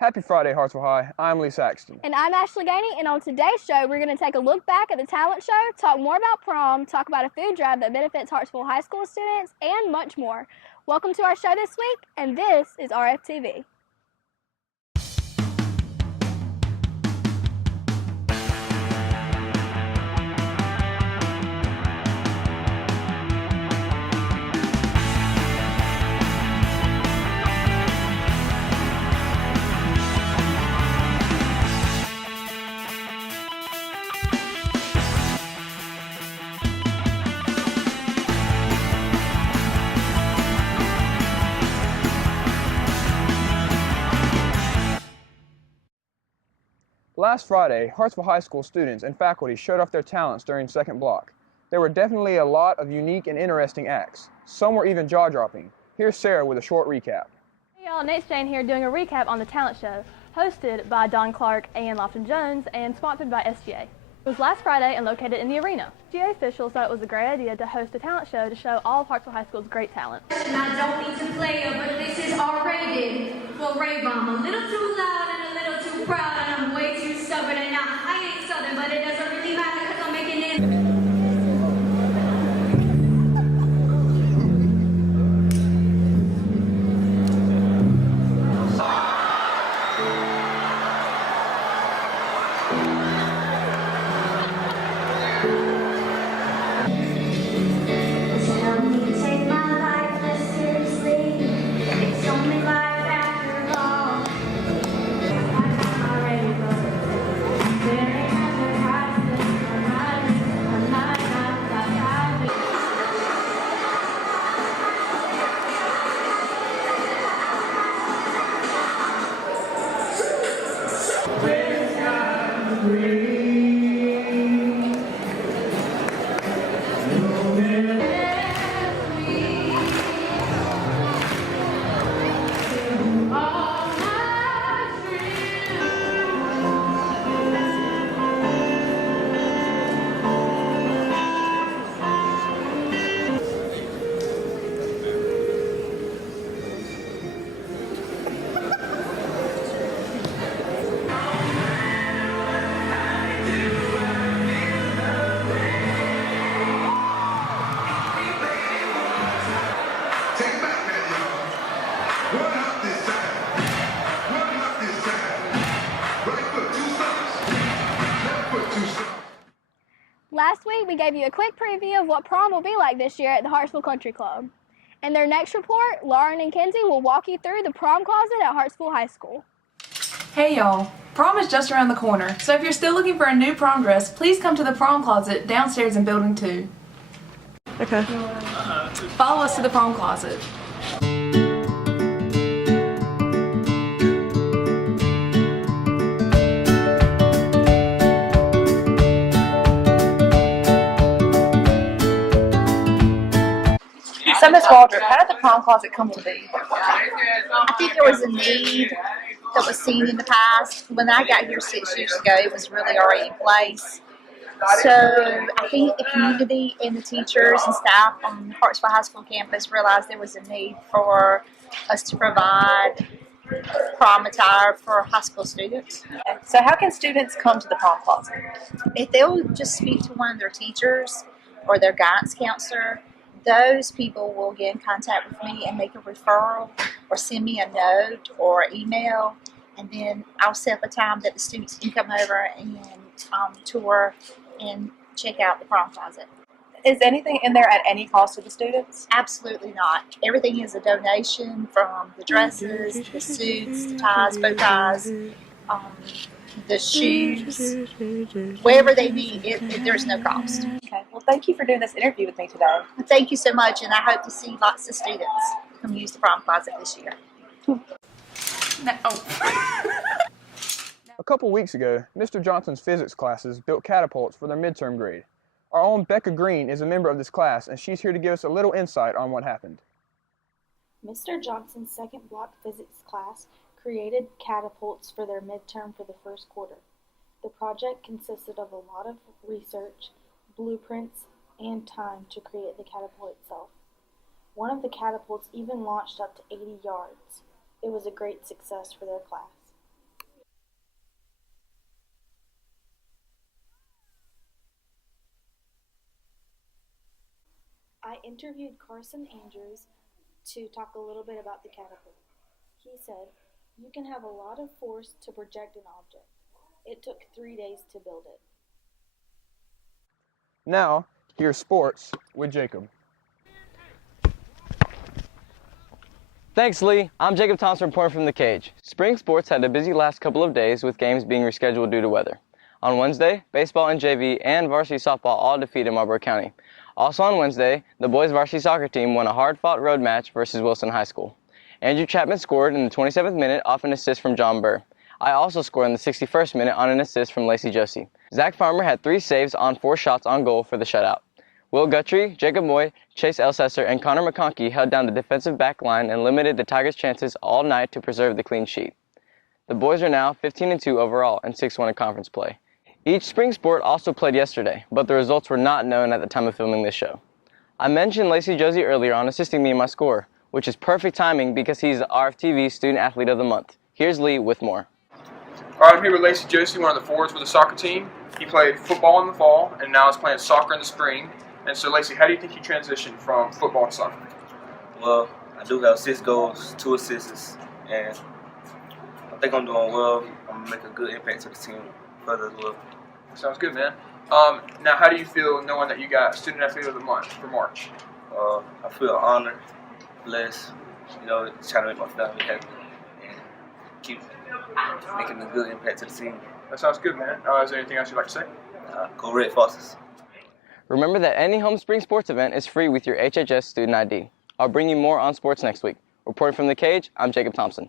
Happy Friday, Hartsville High. I'm Lee Saxton. And I'm Ashley Gainey, and on today's show, we're going to take a look back at the talent show, talk more about prom, talk about a food drive that benefits Hartsville High School students, and much more. Welcome to our show this week, and this is RFTV. Last Friday, Hartsville High School students and faculty showed off their talents during second block. There were definitely a lot of unique and interesting acts. Some were even jaw-dropping. Here's Sarah with a short recap. Hey y'all, Nate Shane here doing a recap on the talent show, hosted by Don Clark and Lofton Jones and sponsored by SGA. It was last Friday and located in the arena. SGA officials thought it was a great idea to host a talent show to show all of Hartsville High School's great talent. And I don't mean to play it, but this is R-rated. Well, Ray Bomb, a little too loud and a little too proud, and I'm way too stubborn. And now I ain't southern, but it doesn't really matter because I'm making it. Last week, we gave you a quick preview of what prom will be like this year at the Hartsville Country Club. In their next report, Lauren and Kenzie will walk you through the prom closet at Hartsville High School. Hey y'all, prom is just around the corner, so if you're still looking for a new prom dress, please come to the prom closet downstairs in Building 2. Okay. Follow us to the prom closet. So, Ms. Waldrop, how did the prom closet come to be? I think there was a need that was seen in the past. When I got here 6 years ago, it was really already in place. So I think the community and the teachers and staff on Hartsville High School campus realized there was a need for us to provide prom attire for high school students. So how can students come to the prom closet? If they'll just speak to one of their teachers or their guidance counselor, those people will get in contact with me and make a referral or send me a note or email, and then I'll set up a time that the students can come over and tour and check out the prom closet. Is anything in there at any cost to the students? Absolutely not. Everything is a donation, from the dresses, the suits, the ties, bow ties, the shoes, whatever they need, there's no cost. Okay, well thank you for doing this interview with me today. Thank you so much, and I hope to see lots of students come use the prom closet this year. A couple weeks ago, Mr. Johnson's physics classes built catapults for their midterm grade. Our own Becca Green is a member of this class, and she's here to give us a little insight on what happened. Mr. Johnson's second block physics class created catapults for their midterm for the first quarter. The project consisted of a lot of research, blueprints, and time to create the catapult itself. One of the catapults even launched up to 80 yards. It was a great success for their class. I interviewed Carson Andrews to talk a little bit about the catapult. He said, "You can have a lot of force to project an object. It took 3 days to build it." Now, here's sports with Jacob. Thanks, Lee. I'm Jacob Thompson reporting from the cage. Spring sports had a busy last couple of days with games being rescheduled due to weather. On Wednesday, baseball and JV and varsity softball all defeated Marlboro County. Also on Wednesday, the boys varsity soccer team won a hard-fought road match versus Wilson High School. Andrew Chapman scored in the 27th minute off an assist from John Burr. I also scored in the 61st minute on an assist from Lacey Josie. Zach Farmer had 3 saves on 4 shots on goal for the shutout. Will Guthrie, Jacob Moy, Chase Elsesser, and Connor McConkey held down the defensive back line and limited the Tigers' chances all night to preserve the clean sheet. The boys are now 15-2 overall and 6-1 in conference play. Each spring sport also played yesterday, but the results were not known at the time of filming this show. I mentioned Lacey Josie earlier on assisting me in my score, which is perfect timing because he's the RFTV Student Athlete of the Month. Here's Lee with more. All right, I'm here with Lacey Josie, one of the forwards with the soccer team. He played football in the fall and now is playing soccer in the spring. And so, Lacey, how do you think you transitioned from football to soccer? Well, I do have 6 goals, 2 assists, and I think I'm doing well. I'm gonna make a good impact to the team further as well. Sounds good, man. Now, how do you feel knowing that you got Student Athlete of the Month for March? I feel honored, blessed, trying to make my family happy and keep making a good impact to the team. That sounds good, man. Is there anything else you'd like to say? Go Red Foxes. Remember that any home spring sports event is free with your HHS student ID. I'll bring you more on sports next week. Reporting from the cage, I'm Jacob Thompson.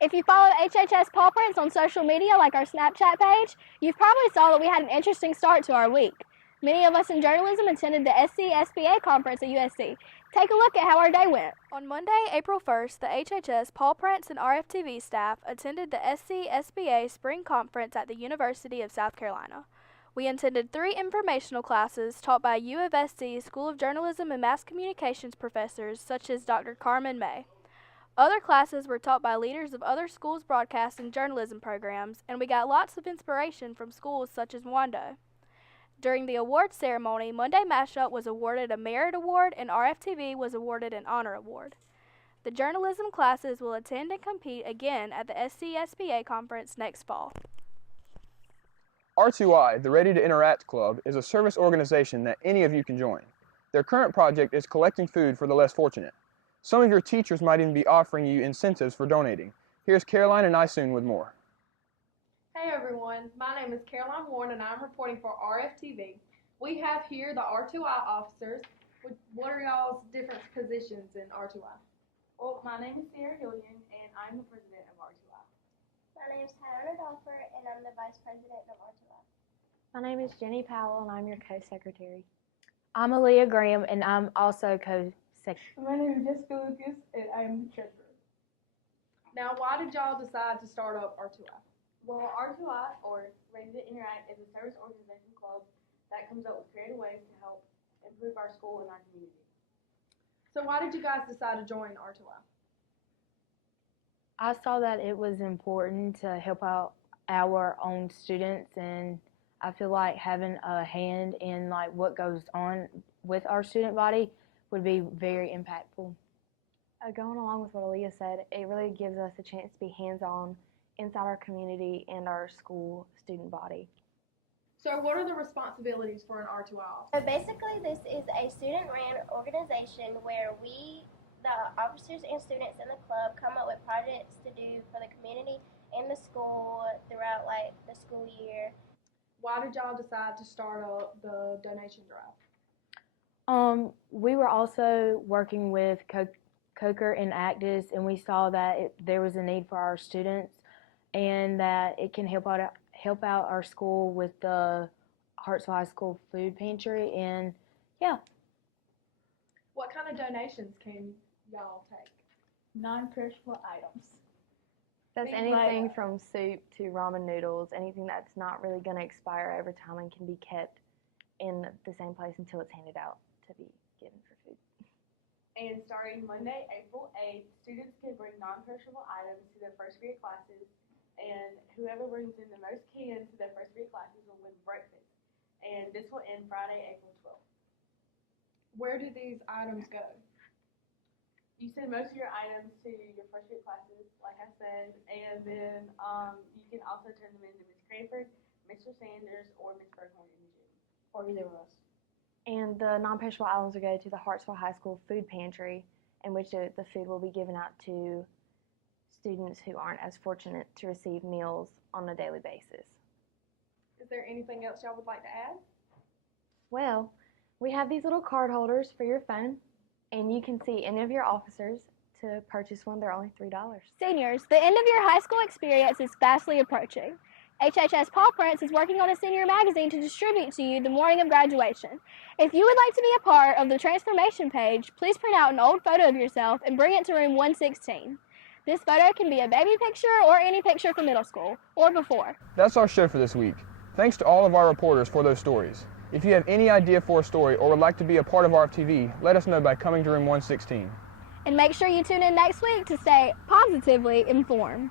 If you follow HHS Paw Prints on social media like our Snapchat page, you've probably saw that we had an interesting start to our week. Many of us in journalism attended the SC-SBA conference at USC. Take a look at how our day went. On Monday, April 1st, the HHS Paw Prints and RFTV staff attended the SC-SBA Spring Conference at the University of South Carolina. We attended 3 informational classes taught by U of SC School of Journalism and Mass Communications professors such as Dr. Carmen May. Other classes were taught by leaders of other schools' broadcast and journalism programs, and we got lots of inspiration from schools such as Wando. During the awards ceremony, Monday Mashup was awarded a Merit Award and RFTV was awarded an Honor Award. The journalism classes will attend and compete again at the SC-SBA conference next fall. R2I, the Ready to Interact Club, is a service organization that any of you can join. Their current project is collecting food for the less fortunate. Some of your teachers might even be offering you incentives for donating. Here's Caroline and Isoon with more. Hey everyone, my name is Caroline Warren and I'm reporting for RFTV. We have here the R2I officers. What are y'all's different positions in R2I? Well, my name is Sarah Hillian and I'm the president of R2I. My name is Tyler Dolfer and I'm the vice president of R2I. My name is Jenny Powell and I'm your co-secretary. I'm Aaliyah Graham and I'm also co-secretary. My name is Jessica Lucas and I'm the treasurer. Now, why did y'all decide to start up R2I? Well, R2I, or Ready to Interact, is a service organization club that comes up with creative ways to help improve our school and our community. So why did you guys decide to join R2I? I saw that it was important to help out our own students, and I feel like having a hand in like what goes on with our student body would be very impactful. Going along with what Aaliyah said, it really gives us a chance to be hands-on inside our community and our school student body. So what are the responsibilities for an R2I officer? So basically this is a student-ran organization where we, the officers and students in the club, come up with projects to do for the community and the school throughout like the school year. Why did y'all decide to start up the donation drive? We were also working with Coker and Actis, and we saw that there was a need for our students and that it can help out our school with the Hartsville High School food pantry, and yeah. What kind of donations can y'all take? Non-perishable items. That's anything from soup to ramen noodles, anything that's not really going to expire over time and can be kept in the same place until it's handed out to be given for food. And starting Monday, April 8th, students can bring non-perishable items to their first period classes, and whoever brings in the most cans to their first period classes will win breakfast. And this will end Friday, April 12th. Where do these items go? You send most of your items to your first year classes, like I said, and then you can also turn them into Ms. Cranford, Mr. Sanders, or Ms. Berghorn in the gym. Or either of us. And the non-perishable items will go to the Hartsville High School food pantry, in which the food will be given out to students who aren't as fortunate to receive meals on a daily basis. Is there anything else y'all would like to add? Well, we have these little card holders for your phone, and you can see any of your officers to purchase one. They're only $3. Seniors, the end of your high school experience is fastly approaching. HHS Paw Prints is working on a senior magazine to distribute to you the morning of graduation. If you would like to be a part of the transformation page, please print out an old photo of yourself and bring it to room 116. This photo can be a baby picture or any picture from middle school or before. That's our show for this week. Thanks to all of our reporters for those stories. If you have any idea for a story or would like to be a part of RFTV, let us know by coming to room 116. And make sure you tune in next week to stay positively informed.